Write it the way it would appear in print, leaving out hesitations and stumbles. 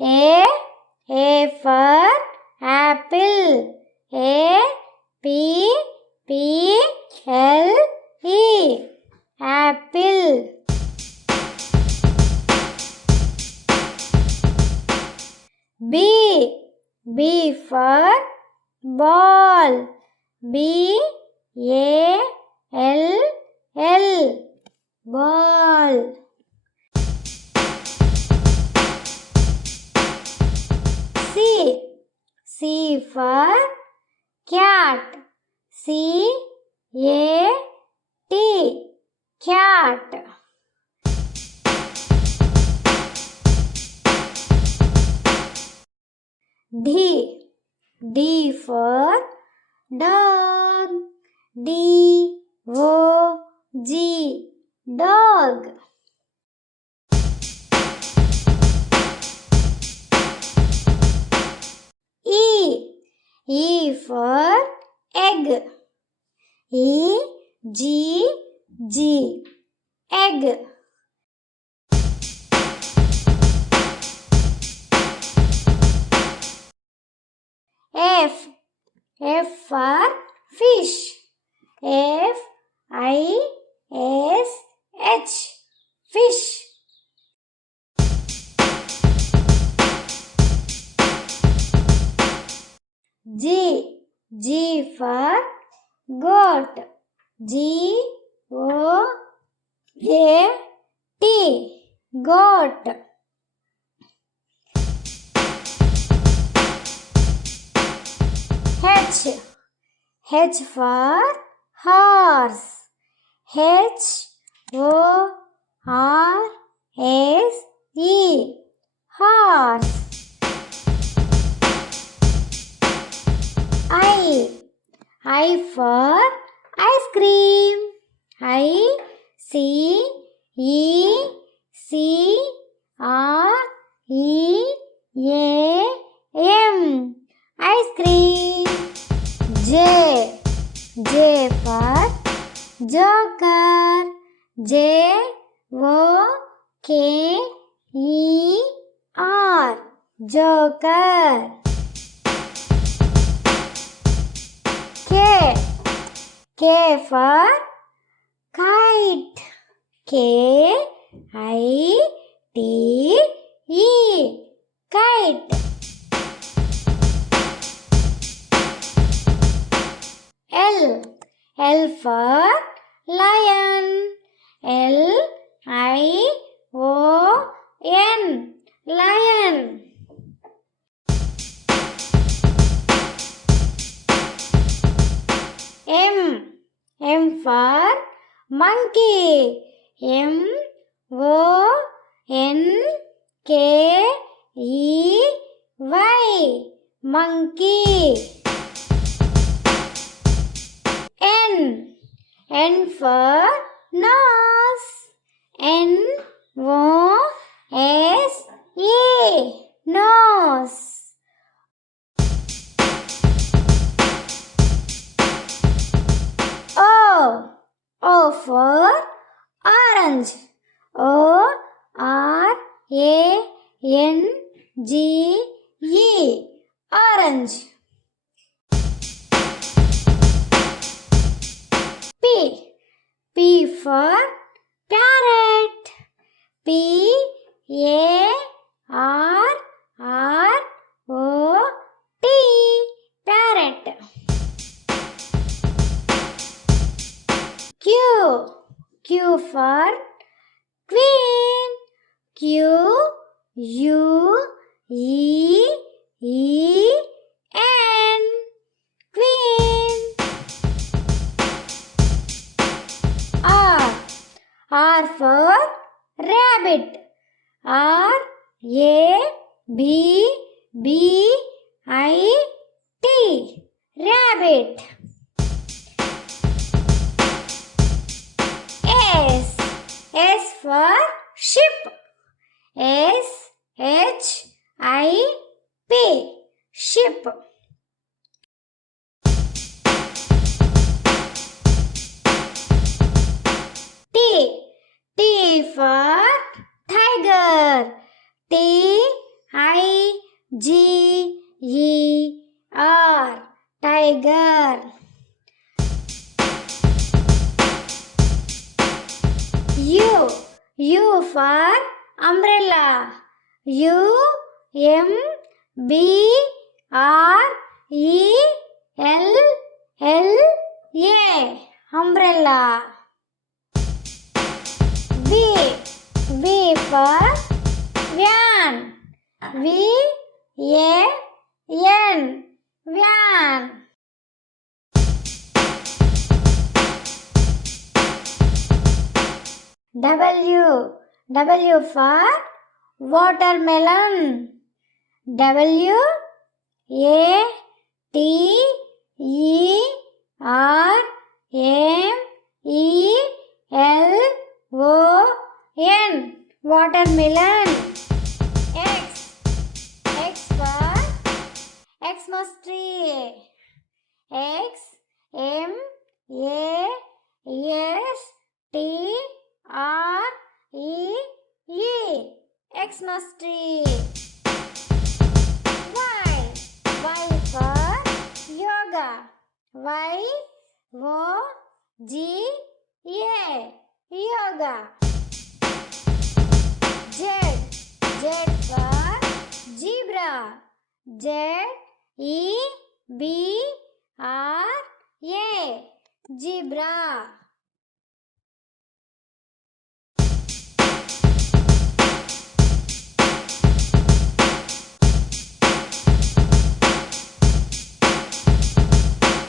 A for apple. A-P-P-L-E. Apple. B. B for ball. B-A-L-L. Ball. C. C for cat. C-A-T. Cat. D. D for dog. D-O-G. Dog. E. E for egg. E-G-G. Egg. F. F for fish. F-I-S-H. Fish. G. G for goat. G-O-A-T. Goat. H. H for horse. H-O-R-S-E. Horse. I for ice cream. I-C-E-C-R-E-A-M. Ice cream. J. J for joker. J-O-K-E-R. Joker. K. K for kite. K-I-T-E. Kite. L. L for lion. L-I-O-N. Lion. M. M for monkey. M-O-N-K-E-Y. Monkey. N. N for nose. N-O-S-E. Nose. O. O for orange. O-R-A-N-G-E. Orange. P. P for parrot. P-A-R-R-O-T. Parrot. Q. Q for queen. Q-U-E-E-N. Queen. R. R for rabbit. R-A-B-B-I-T. Rabbit. S. S for ship. S-H-I-P. Ship. T. T for tiger. T-I for umbrella. umbrella. Umbrella. V for van. van. Van. W for watermelon. watermelon. Watermelon. X for Xmas tree. Xmas tree. Y for yoga. Yoga. Z for zebra. zebra. Zebra.